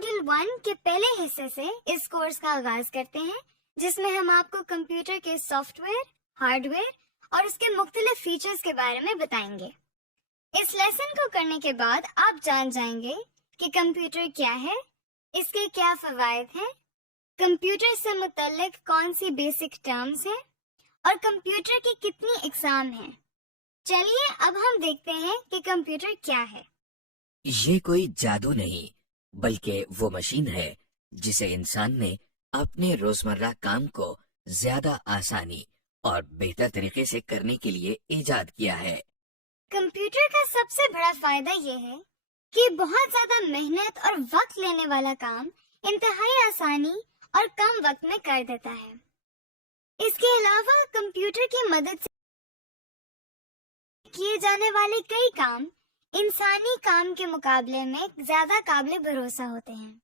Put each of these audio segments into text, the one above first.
Module 1 के पहले हिस्से से इस कोर्स का आगाज करते हैं, जिसमें हम आपको कंप्यूटर के सॉफ्टवेयर, हार्डवेयर और उसके मुख्तलिफ फीचर्स के बारे में बताएंगे। इस लेसन को करने के बाद आप जान जाएंगे कि कंप्यूटर क्या है, इसके क्या फवायद हैं, कंप्यूटर से मुतल्लिक कौन सी बेसिक टर्म्स हैं और कंप्यूटर की कितनी एग्जाम हैं। चलिए अब हम देखते हैं कि कंप्यूटर क्या है। ये कोई जादू नहीं, बल्कि वो मशीन है जिसे इंसान ने अपने रोजमर्रा काम को ज्यादा आसानी और बेहतर तरीके से करने के लिए इजाद किया है। कंप्यूटर का सबसे बड़ा फायदा ये है कि बहुत ज्यादा मेहनत और वक्त लेने वाला काम इंतहाई आसानी और कम वक्त में कर देता है। इसके अलावा कंप्यूटर की मदद से किए जाने वाले कई काम इंसानी काम के मुकाबले में ज्यादा काबिल भरोसा होते हैं।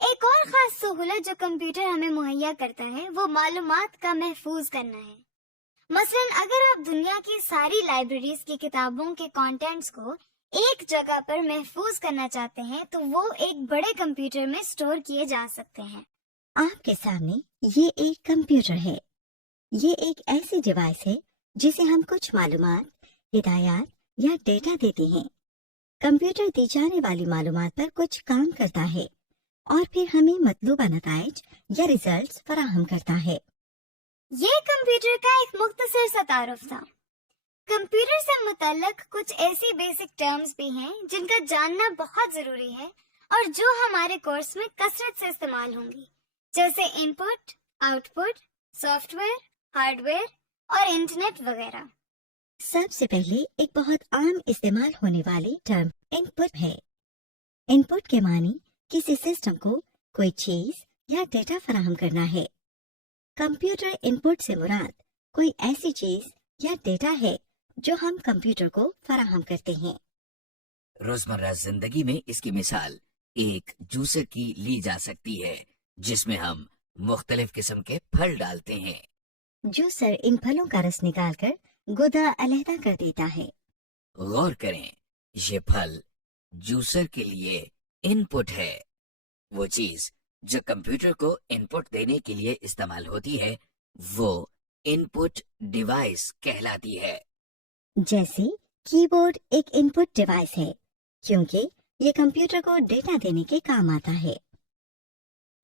एक और खास सहूलत जो कंप्यूटर हमें मुहैया करता है वो मालूमात का महफूज करना है। मसलन अगर आप दुनिया की सारी लाइब्रेरीज की किताबों के कंटेंट्स को एक जगह पर महफूज करना चाहते हैं तो वो एक बड़े कंप्यूटर में स्टोर किए जा सकते हैं। आपके सामने ये एक कंप्यूटर है। ये एक ऐसी डिवाइस है जिसे हम कुछ मालूमात, हिदायत या डेटा देते हैं। कंप्यूटर दी जाने वाली मालूमात पर कुछ काम करता है और फिर हमें मतलूबा नताइज या रिजल्ट्स फराहम करता है। ये कंप्यूटर का एक मुख्तसर सा तारुफ था। कंप्यूटर से मुतल्लक कुछ ऐसी बेसिक टर्म्स भी हैं जिनका जानना बहुत जरूरी है और जो हमारे कोर्स में कसरत से इस्तेमाल होंगी, जैसे इनपुट, आउटपुट, सॉफ्टवेयर, हार्डवेयर और इंटरनेट वगैरह। सबसे पहले एक बहुत आम इस्तेमाल होने वाली टर्म इनपुट है। इनपुट के मानी किसी सिस्टम को कोई चीज या डेटा फराहम करना है। कंप्यूटर इनपुट से मुराद कोई ऐसी चीज या डेटा है जो हम कंप्यूटर को फराहम करते हैं। रोजमर्रा जिंदगी में इसकी मिसाल एक जूसर की ली जा सकती है, जिसमें हम मुख्तलिफ किस्म के फल डालते हैं। जूसर इन फलों का रस निकालकर गुदा अलहदा कर देता है। गौर करें, ये फल जूसर के लिए इनपुट है। वो चीज जो कंप्यूटर को इनपुट देने के लिए इस्तेमाल होती है वो इनपुट डिवाइस कहलाती है। जैसे कीबोर्ड एक इनपुट डिवाइस है क्योंकि ये कंप्यूटर को डेटा देने के काम आता है।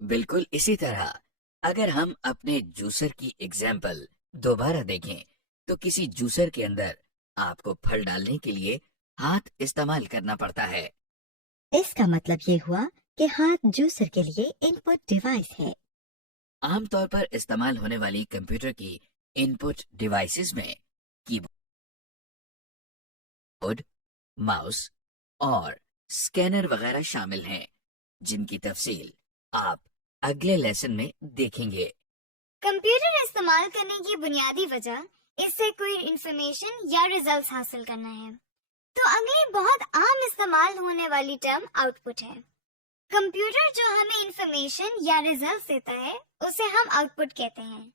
बिल्कुल इसी तरह अगर हम अपने जूसर की एग्जाम्पल दोबारा देखें तो किसी जूसर के अंदर आपको फल डालने के लिए हाथ इस्तेमाल करना पड़ता है। इसका मतलब ये हुआ कि हाथ जूसर के लिए इनपुट डिवाइस है। आमतौर पर इस्तेमाल होने वाली कंप्यूटर की इनपुट डिवाइसेस में कीबोर्ड, माउस और स्कैनर वगैरह शामिल हैं, जिनकी तफसील आप अगले लेसन में देखेंगे। कंप्यूटर इस्तेमाल करने की बुनियादी वजह इससे कोई इंफॉर्मेशन या रिजल्ट्स हासिल करना है। तो अगली बहुत आम इस्तेमाल होने वाली टर्म आउटपुट है। कंप्यूटर जो हमें इंफॉर्मेशन या रिजल्ट्स देता है उसे हम आउटपुट कहते हैं।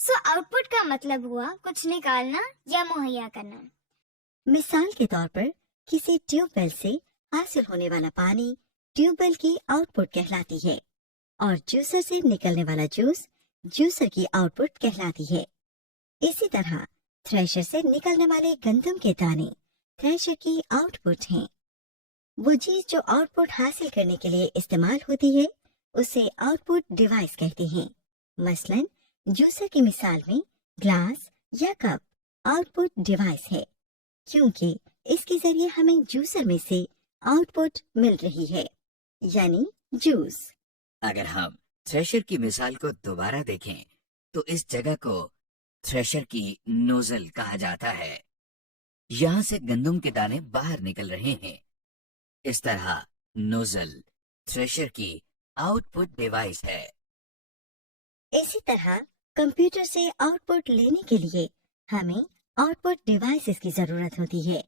सो आउटपुट का मतलब हुआ कुछ निकालना या मुहैया करना। मिसाल के तौर पर किसी ट्यूबवेल से हासिल होने वाला पानी ट्यूबवेल की आउटपुट कहलाती है और जूसर से निकलने वाला जूस जूसर की आउटपुट कहलाती है। इसी तरह थ्रेशर से निकलने वाले गंदम के दाने थ्रेशर की आउटपुट हैं। वो चीज जो आउटपुट हासिल करने के लिए इस्तेमाल होती है उसे आउटपुट डिवाइस कहते हैं। मसलन जूसर की मिसाल में ग्लास या कप आउटपुट डिवाइस है क्योंकि इसके जरिए हमें जूसर में से आउटपुट मिल रही है, यानी जूस। अगर हम थ्रेशर की मिसाल को दोबारा देखें तो इस जगह को थ्रेशर की नोजल कहा जाता है। यहाँ से गंदम के दाने बाहर निकल रहे हैं। इस तरह नोजल थ्रेशर की आउटपुट डिवाइस है। इसी तरह कंप्यूटर से आउटपुट लेने के लिए हमें आउटपुट डिवाइसेस की जरूरत होती है।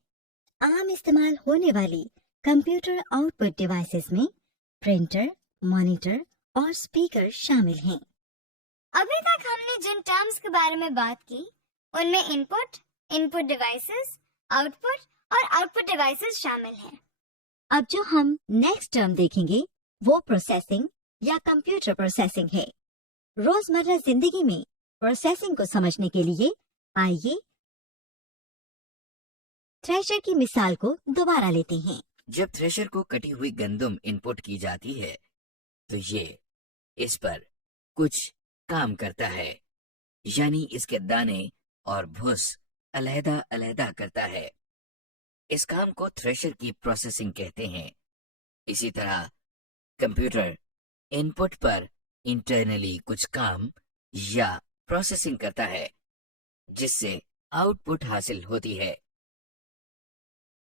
आम इस्तेमाल होने वाली कंप्यूटर आउटपुट डिवाइसेस में प्रिंटर, मॉनिटर और स्पीकर शामिल हैं। अभी तक हमने जिन टर्म्स के बारे में बात की उनमें इनपुट, इनपुट डिवाइसेस, आउटपुट और आउटपुट डिवाइसेस शामिल हैं। अब जो हम नेक्स्ट टर्म देखेंगे वो प्रोसेसिंग या कंप्यूटर प्रोसेसिंग है। रोजमर्रा जिंदगी में प्रोसेसिंग को समझने के लिए आइए थ्रेशर की मिसाल को दोबारा लेते हैं। जब थ्रेशर को कटी हुई गंदम इनपुट की जाती है तो ये इस पर कुछ काम करता है, यानी इसके दाने और भूस अलहदा अलहदा करता है। इस काम को थ्रेशर की प्रोसेसिंग कहते हैं। इसी तरह कंप्यूटर इनपुट पर इंटरनली कुछ काम या प्रोसेसिंग करता है जिससे आउटपुट हासिल होती है।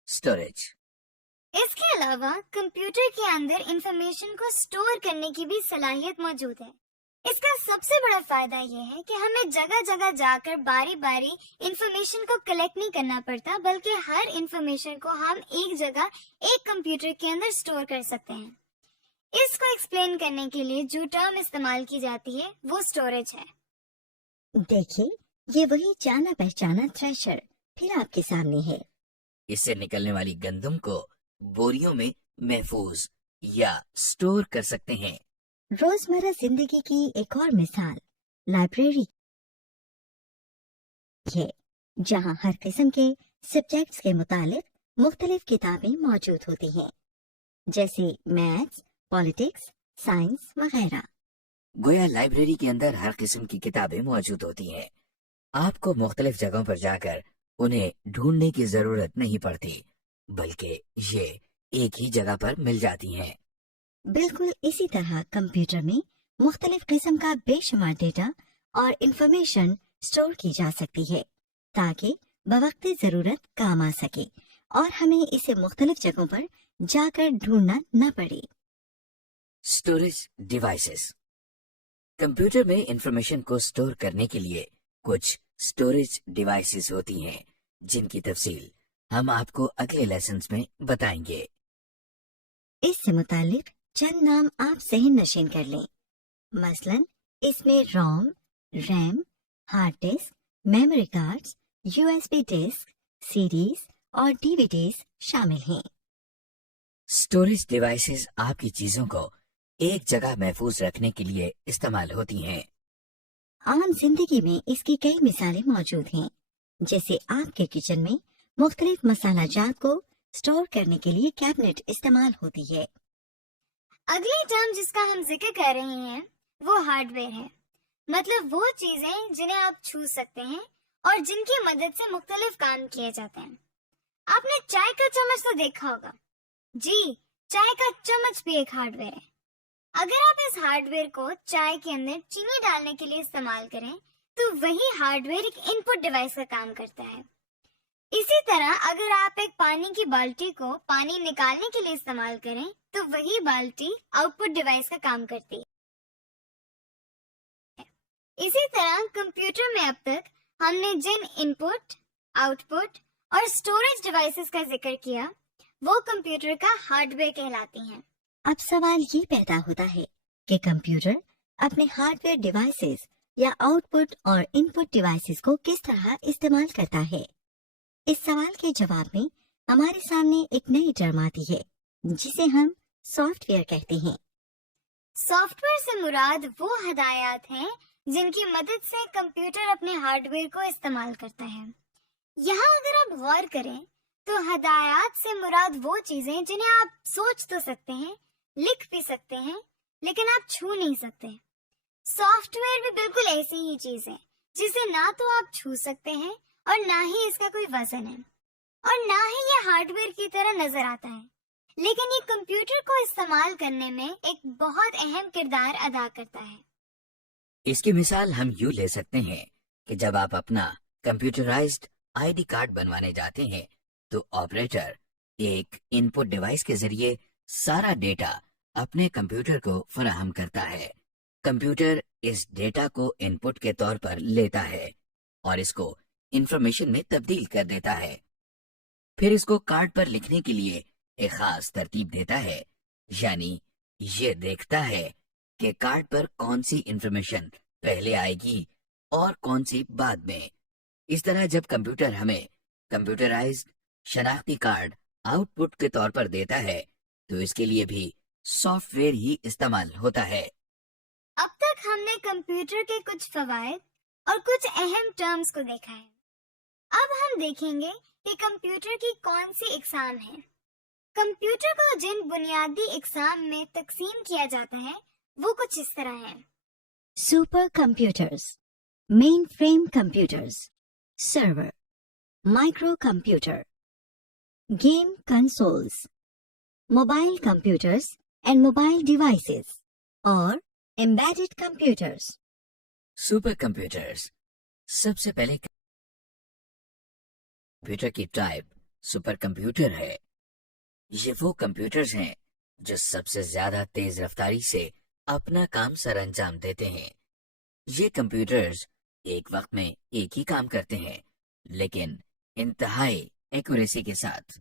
स्टोरेज। इसके अलावा कंप्यूटर के अंदर इंफॉर्मेशन को स्टोर करने की भी सलाहियत मौजूद है। इसका सबसे बड़ा फायदा यह है कि हमें जगह जगह जाकर बारी बारी इंफॉर्मेशन को कलेक्ट नहीं करना पड़ता, बल्कि हर इंफॉर्मेशन को हम एक जगह एक कंप्यूटर के अंदर स्टोर कर सकते हैं। इसको एक्सप्लेन करने के लिए जो टर्म इस्तेमाल की जाती है वो स्टोरेज है। देखिए, ये वही जाना पहचाना थ्रेशर फिर आपके सामने है। इससे निकलने वाली गंदम को बोरियों में महफूज या स्टोर कर सकते हैं। रोजमर्रा जिंदगी की एक और मिसाल लाइब्रेरी है, जहां हर किस्म के सब्जेक्ट्स के मुतालिक मुख्तलिफ किताबें मौजूद होती हैं, जैसे मैथ्स, पॉलिटिक्स, साइंस वगैरह। गोया लाइब्रेरी के अंदर हर किस्म की किताबें मौजूद होती हैं। आपको मुख्तलिफ जगहों पर जाकर उन्हें ढूंढने की जरूरत नहीं पड़ती, बल्कि ये एक ही जगह पर मिल जाती हैं। बिल्कुल इसी तरह कंप्यूटर में मुख्तलिफ किस्म का बेशुमार डेटा और इंफॉर्मेशन स्टोर की जा सकती है ताकि बवक्ते जरूरत काम आ सके और हमें इसे मुख्तलिफ जगहों पर जाकर ढूंढना न पड़े। Storage devices. कंप्यूटर में इंफॉर्मेशन को स्टोर करने के लिए कुछ स्टोरेज डिवाइसेस होती हैं, जिनकी तफसील हम आपको अगले लेसन्स में बताएंगे। इससे मुतालिक चंद नाम आप ज़हन नशीन कर लें। मसलन इसमें ROM, RAM, hard disk, memory cards, USB disk, CDs और डीवीडीज शामिल हैं। स्टोरेज डिवाइसेस आपकी चीजों को एक जगह महफूज रखने के लिए इस्तेमाल होती हैं। आम जिंदगी में इसकी कई मिसालें मौजूद हैं, जैसे आपके किचन में मुख्तलिफ मसाला जात को स्टोर करने के लिए कैबिनेट इस्तेमाल होती है। अगली टर्म जिसका हम जिक्र कर रहे हैं वो हार्डवेयर है, मतलब वो चीजें जिन्हें आप छू सकते हैं और जिनकी मदद से मुख्तलिफ काम किए जाते हैं। आपने चाय का चम्मच तो देखा होगा। जी, चाय का चम्मच भी एक हार्डवेयर है। अगर आप इस हार्डवेयर को चाय के अंदर चीनी डालने के लिए इस्तेमाल करें तो वही हार्डवेयर एक इनपुट डिवाइस का काम करता है। इसी तरह अगर आप एक पानी की बाल्टी को पानी निकालने के लिए इस्तेमाल करें तो वही बाल्टी आउटपुट डिवाइस का काम करती है। इसी तरह कंप्यूटर में अब तक हमने जिन इनपुट, आउटपुट और स्टोरेज डिवाइसेस का जिक्र किया वो कंप्यूटर का हार्डवेयर कहलाती हैं। अब सवाल ये पैदा होता है कि कंप्यूटर अपने हार्डवेयर डिवाइसेस या आउटपुट और इनपुट डिवाइसेस को किस तरह इस्तेमाल करता है। इस सवाल के जवाब में हमारे सामने एक नई टर्म आती है जिसे हम सॉफ्टवेयर कहते हैं। सॉफ्टवेयर से मुराद वो हदायत हैं जिनकी मदद से कंप्यूटर अपने हार्डवेयर को इस्तेमाल करता है। यहाँ अगर आप गौर करें तो हदायत से मुराद वो चीजें जिन्हें आप सोच तो सकते हैं, लिख भी सकते हैं, लेकिन आप छू नहीं सकते। सॉफ्टवेयर भी बिल्कुल ऐसी ही चीज है जिसे ना तो आप छू सकते हैं और ना ही इसका कोई वजन है और ना ही ये हार्डवेयर की तरह नजर आता है, लेकिन ये कंप्यूटर को इस्तेमाल करने में एक बहुत अहम किरदार अदा करता है। इसकी मिसाल हम यूँ ले सकते हैं कि जब आप अपना कंप्यूटराइज्ड आईडी कार्ड बनवाने जाते हैं तो ऑपरेटर एक इनपुट डिवाइस के जरिए सारा डेटा अपने कंप्यूटर को फराहम करता है। कंप्यूटर इस डेटा को इनपुट के तौर पर लेता है और इसको इंफॉर्मेशन में तब्दील कर देता है। फिर इसको कार्ड पर लिखने के लिए एक खास तरतीब देता है, यानी ये देखता है कि कार्ड पर कौन सी इंफॉर्मेशन पहले आएगी और कौन सी बाद में। इस तरह जब कंप्यूटर हमें कंप्यूटराइज्ड शनाख्ती कार्ड आउटपुट के तौर पर देता है तो इसके लिए भी सॉफ्ट वेयर ही इस्तेमाल होता है। अब तक हमने कंप्यूटर के कुछ फवायद और कुछ अहम टर्म्स को देखा है। अब हम देखेंगे कि कंप्यूटर की कौन सी इकसाम है। कंप्यूटर को जिन बुनियादी इकसाम में तकसीम किया जाता है वो कुछ इस तरह है। Super computers, main frame computers, server, micro computer, game consoles, mobile computers and mobile devices और एम्बेडेड कंप्यूटर्स। Super computers. सबसे पहले कंप्यूटर की टाइप सुपर कंप्यूटर है। ये वो कंप्यूटर्स हैं जो सबसे ज्यादा तेज रफ्तारी से अपना काम सरअंजाम देते हैं। ये कंप्यूटर्स एक वक्त में एक ही काम करते हैं, लेकिन इंतहाई एक्यूरेसी के साथ।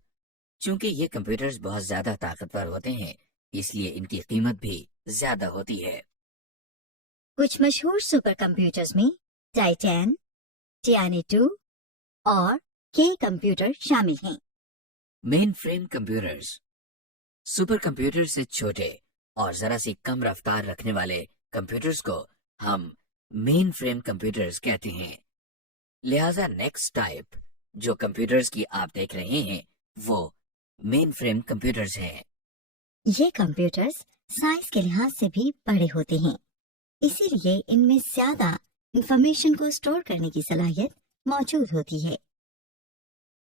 चूंकि ये कंप्यूटर्स बहुत ज्यादा ताकतवर होते हैं, इसलिए इनकी कीमत भी ज्यादा होती है। कुछ मशहूर सुपर कंप्यूटर्स में टाइटैन, टियानी 2 और के कंप्यूटर शामिल हैं। Main frame computers. Super computer से छोटे और जरा सी कम रफ्तार रखने वाले कंप्यूटर्स को हम मेन फ्रेम कंप्यूटर्स कहते हैं। लिहाजा नेक्स्ट टाइप जो कंप्यूटर्स की आप देख रहे हैं वो मेन फ्रेम कंप्यूटर्स हैं। ये कंप्यूटर्स साइज के लिहाज से भी बड़े होते हैं, इसीलिए इनमें ज्यादा इंफॉर्मेशन को स्टोर करने की सलाहियत मौजूद होती है।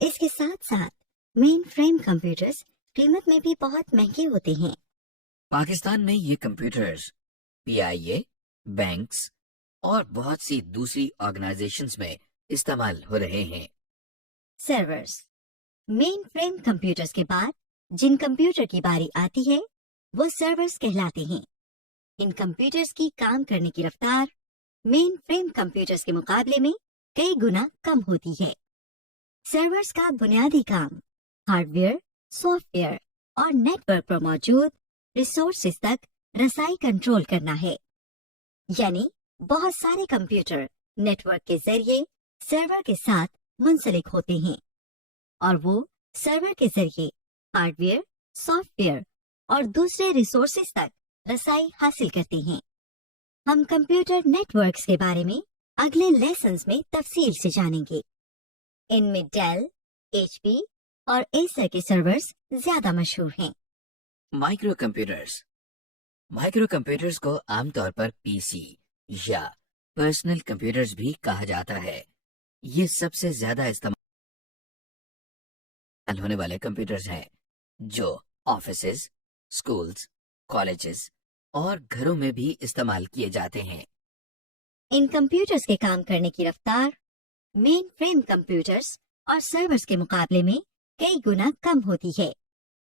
इसके साथ साथ मेन फ्रेम कंप्यूटर्स कीमत में भी बहुत महंगे होते हैं। पाकिस्तान में ये कंप्यूटर्स PIA, बैंक्स और बहुत सी दूसरी ऑर्गेनाइजेशंस में इस्तेमाल हो रहे हैं। सर्वर्स। मेन फ्रेम कंप्यूटर्स के बाद जिन कंप्यूटर की बारी आती है वो सर्वर्स कहलाते हैं। इन कंप्यूटर्स की काम करने की रफ्तार मेन फ्रेम कंप्यूटर्स के मुकाबले में कई गुना कम होती है। सर्वर्स का बुनियादी काम हार्डवेयर, सॉफ्टवेयर और नेटवर्क पर मौजूद रिसोर्सेज तक रसाई कंट्रोल करना है। यानी बहुत सारे कंप्यूटर नेटवर्क के जरिए सर्वर के साथ मुंसलिक होते हैं और वो सर्वर के जरिए हार्डवेयर, सॉफ्टवेयर और दूसरे रिसोर्सेज तक रसाई हासिल करते हैं। हम कंप्यूटर नेटवर्क्स के बारे में अगले लेसन्स में तफसील से जानेंगे। इनमें डेल, HP और एसर के सर्वर्स ज्यादा मशहूर हैं। Micro computers. माइक्रो कंप्यूटर्स को आमतौर पर PC या पर्सनल कंप्यूटर्स भी कहा जाता है। ये सबसे ज्यादा इस्तेमाल होने वाले कंप्यूटर्स हैं जो ऑफिसेज, स्कूल्स, कॉलेजेस और घरों में भी इस्तेमाल किए जाते हैं। इन कंप्यूटर्स के काम करने की रफ्तार मेन फ्रेम कंप्यूटर्स और सर्वर्स के मुकाबले में कई गुना कम होती है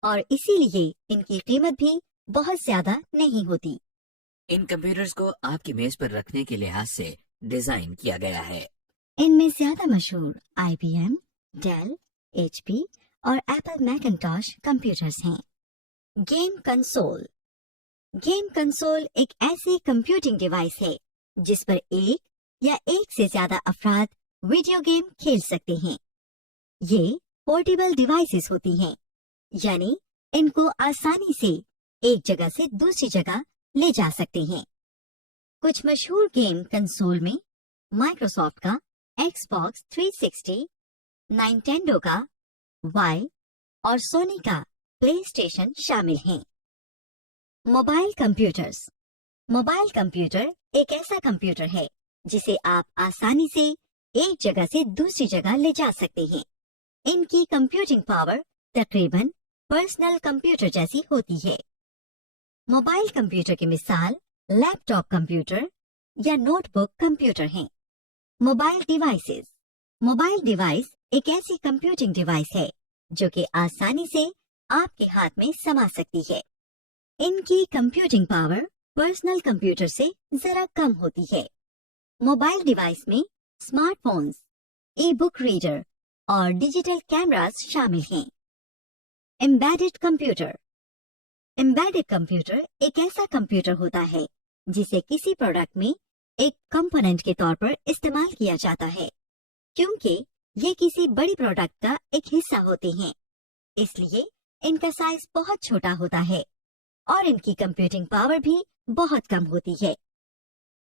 और इसीलिए इनकी कीमत भी बहुत ज्यादा नहीं होती। इन कंप्यूटर्स को आपकी मेज पर रखने के लिहाज से डिजाइन किया गया है। इनमें ज्यादा मशहूर IBM, डेल, HP और एप्पल मैकिंटॉश कंप्यूटर्स हैं। Game console. गेम कंसोल एक ऐसी कंप्यूटिंग डिवाइस है जिस पर एक या एक से ज्यादा अफराद वीडियो गेम खेल सकते हैं। ये पोर्टेबल डिवाइसेस होती हैं, यानी इनको आसानी से एक जगह से दूसरी जगह ले जा सकते हैं। कुछ मशहूर गेम कंसोल में माइक्रोसॉफ्ट का Xbox 360, नाइंटेंडो का Y और सोनी का प्लेस्टेशन शामिल हैं। Mobile computers. मोबाइल कंप्यूटर एक ऐसा कंप्यूटर है जिसे आप आसानी से एक जगह से दूसरी जगह ले जा सकते हैं। इनकी कंप्यूटिंग पावर तकरीबन पर्सनल कंप्यूटर जैसी होती है। मोबाइल कंप्यूटर की मिसाल लैपटॉप कंप्यूटर या नोटबुक कंप्यूटर हैं। Mobile devices. मोबाइल डिवाइस एक ऐसी कंप्यूटिंग डिवाइस है जो कि आसानी से आपके हाथ में समा सकती है। इनकी कंप्यूटिंग पावर पर्सनल कंप्यूटर से जरा कम होती है। मोबाइल डिवाइस में स्मार्टफोन्स, ई-बुक रीडर और डिजिटल कैमरास शामिल हैं। Embedded computer. एम्बेडेड कंप्यूटर एक ऐसा कंप्यूटर होता है जिसे किसी प्रोडक्ट में एक कंपोनेंट के तौर पर इस्तेमाल किया जाता है। क्योंकि ये किसी बड़ी प्रोडक्ट का एक हिस्सा होते हैं, इसलिए इनका साइज बहुत छोटा होता है और इनकी कंप्यूटिंग पावर भी बहुत कम होती है।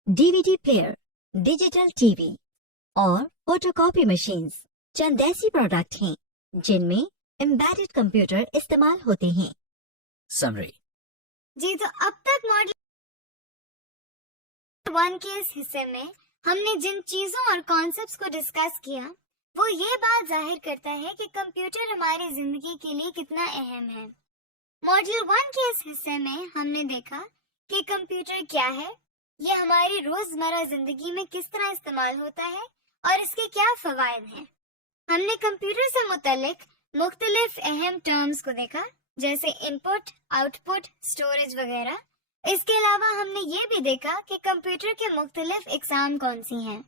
डीवीडी प्लेयर, डिजिटल टीवी और फोटोकॉपी मशीन्स चंद ऐसी प्रोडक्ट हैं जिनमें एम्बेडेड कंप्यूटर इस्तेमाल होते हैं। समरी। जी, तो अब तक मॉड्यूल 1 के इस हिस्से में हमने जिन चीजों और कॉन्सेप्ट्स को डिस्कस किया वो ये बात जाहिर करता है कि कंप्यूटर हमारी जिंदगी के लिए कितना अहम है। मॉड्यूल 1 के इस हिस्से में हमने देखा कि कंप्यूटर क्या है, ये हमारी रोजमर्रा जिंदगी में किस तरह इस्तेमाल होता है और इसके क्या फवायद हैं। हमने कंप्यूटर से मुतल्लिक मुख्तलिफ अहम टर्म्स को देखा जैसे इनपुट, आउटपुट, स्टोरेज वगैरह। इसके अलावा हमने ये भी देखा कि कंप्यूटर के मुख्तलिफ इकसाम कौन सी हैं।